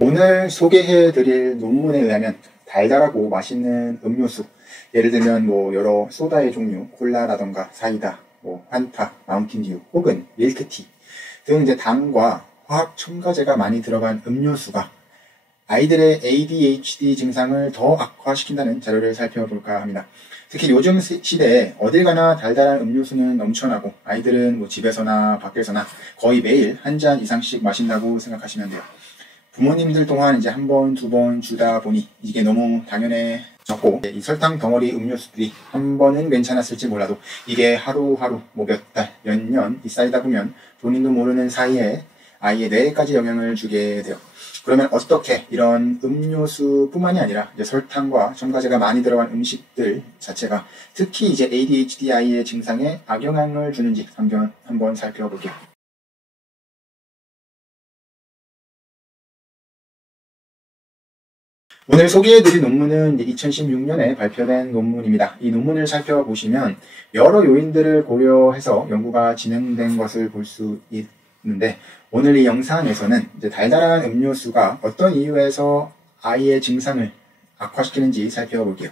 오늘 소개해드릴 논문에 의하면 달달하고 맛있는 음료수, 예를 들면 여러 소다의 종류, 콜라라던가 사이다, 환타, 마운틴듀 혹은 밀크티 등 당과 화학 첨가제가 많이 들어간 음료수가 아이들의 ADHD 증상을 더 악화시킨다는 자료를 살펴볼까 합니다. 특히 요즘 시대에 어딜 가나 달달한 음료수는 넘쳐나고 아이들은 집에서나 밖에서나 거의 매일 한 잔 이상씩 마신다고 생각하시면 돼요. 부모님들 또한 이제 한 번, 두 번 주다 보니 이게 너무 당연해졌고, 이 설탕 덩어리 음료수들이 한 번은 괜찮았을지 몰라도 이게 하루하루 몇 달, 몇 년 쌓이다 보면 본인도 모르는 사이에 아이의 뇌에까지 영향을 주게 돼요. 그러면 어떻게 이런 음료수뿐만이 아니라 이제 설탕과 첨가제가 많이 들어간 음식들 자체가 특히 이제 ADHD 아이의 증상에 악영향을 주는지 한번 살펴볼게요. 오늘 소개해드릴 논문은 2016년에 발표된 논문입니다. 이 논문을 살펴보시면 여러 요인들을 고려해서 연구가 진행된 것을 볼 수 있는데, 오늘 이 영상에서는 이제 달달한 음료수가 어떤 이유에서 아이의 증상을 악화시키는지 살펴볼게요.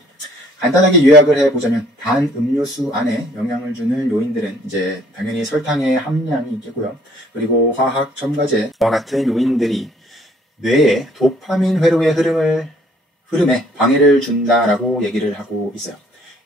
간단하게 요약을 해보자면 단 음료수 안에 영향을 주는 요인들은 이제 당연히 설탕의 함량이 있겠고요. 그리고 화학 첨가제와 같은 요인들이 뇌의 도파민 회로의 흐름에 방해를 준다라고 얘기를 하고 있어요.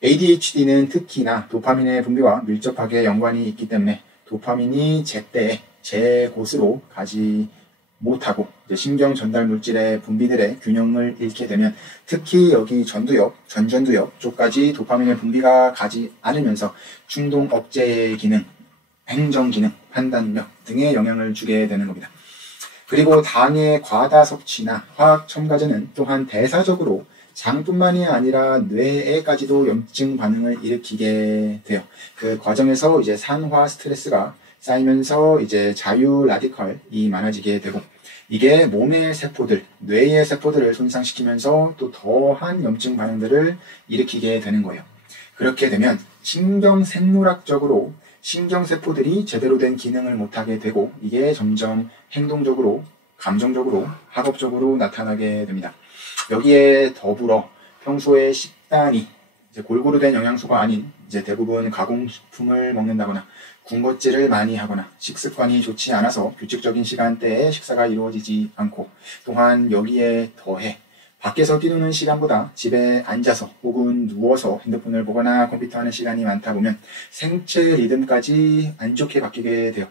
ADHD는 특히나 도파민의 분비와 밀접하게 연관이 있기 때문에 도파민이 제때에 제 곳으로 가지 못하고 신경 전달 물질의 분비들의 균형을 잃게 되면 특히 여기 전전두엽 쪽까지 도파민의 분비가 가지 않으면서 충동 억제 기능, 행정 기능, 판단력 등에 영향을 주게 되는 겁니다. 그리고 당의 과다 섭취나 화학 첨가제는 또한 대사적으로 장뿐만이 아니라 뇌에까지도 염증 반응을 일으키게 돼요. 그 과정에서 이제 산화 스트레스가 쌓이면서 이제 자유 라디칼이 많아지게 되고, 이게 몸의 세포들, 뇌의 세포들을 손상시키면서 또 더한 염증 반응들을 일으키게 되는 거예요. 그렇게 되면 신경생물학적으로 신경세포들이 제대로 된 기능을 못하게 되고, 이게 점점 행동적으로, 감정적으로, 학업적으로 나타나게 됩니다. 여기에 더불어 평소에 식단이 이제 골고루 된 영양소가 아닌 이제 대부분 가공식품을 먹는다거나 군것질을 많이 하거나 식습관이 좋지 않아서 규칙적인 시간대에 식사가 이루어지지 않고, 또한 여기에 더해 밖에서 뛰노는 시간보다 집에 앉아서 혹은 누워서 핸드폰을 보거나 컴퓨터 하는 시간이 많다 보면 생체 리듬까지 안 좋게 바뀌게 돼요.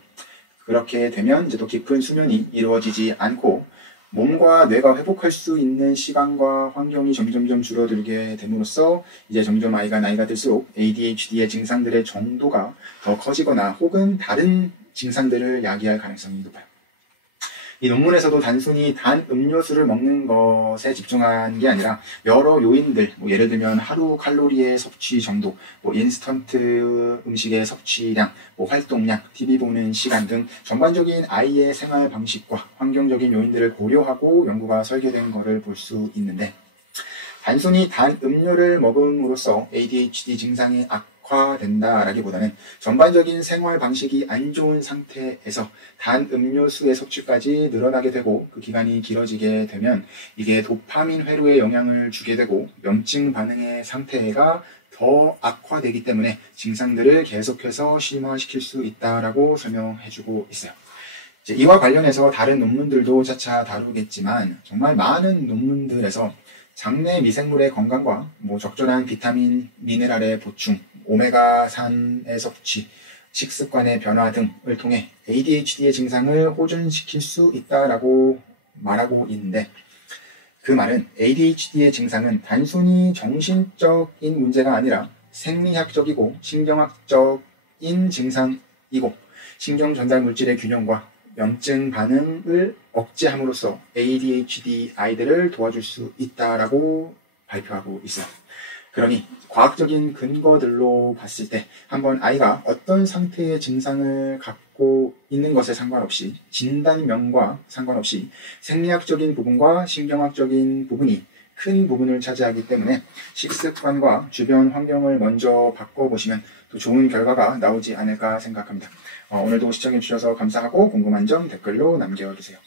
그렇게 되면 이제 또 깊은 수면이 이루어지지 않고 몸과 뇌가 회복할 수 있는 시간과 환경이 점점점 줄어들게 됨으로써 이제 점점 아이가 나이가 들수록 ADHD의 증상들의 정도가 더 커지거나 혹은 다른 증상들을 야기할 가능성이 높아요. 이 논문에서도 단순히 단 음료수를 먹는 것에 집중한 게 아니라 여러 요인들, 예를 들면 하루 칼로리의 섭취 정도, 인스턴트 음식의 섭취량, 활동량, TV 보는 시간 등 전반적인 아이의 생활 방식과 환경적인 요인들을 고려하고 연구가 설계된 것을 볼 수 있는데, 단순히 단 음료를 먹음으로써 ADHD 증상이 악화된다라기보다는 전반적인 생활 방식이 안 좋은 상태에서 단 음료수의 섭취까지 늘어나게 되고 그 기간이 길어지게 되면 이게 도파민 회로에 영향을 주게 되고 염증 반응의 상태가 더 악화되기 때문에 증상들을 계속해서 심화시킬 수 있다라고 설명해주고 있어요. 이와 관련해서 다른 논문들도 차차 다루겠지만 정말 많은 논문들에서 장내 미생물의 건강과 적절한 비타민, 미네랄의 보충, 오메가3의 섭취, 식습관의 변화 등을 통해 ADHD의 증상을 호전시킬 수 있다라고 말하고 있는데, 그 말은 ADHD의 증상은 단순히 정신적인 문제가 아니라 생리학적이고 신경학적인 증상이고, 신경 전달 물질의 균형과 염증 반응을 억제함으로써 ADHD 아이들을 도와줄 수 있다라고 발표하고 있어요. 그러니 과학적인 근거들로 봤을 때 한번 아이가 어떤 상태의 증상을 갖고 있는 것에 상관없이, 진단명과 상관없이 생리학적인 부분과 신경학적인 부분이 큰 부분을 차지하기 때문에 식습관과 주변 환경을 먼저 바꿔보시면 또 좋은 결과가 나오지 않을까 생각합니다. 오늘도 시청해주셔서 감사하고 궁금한 점 댓글로 남겨주세요.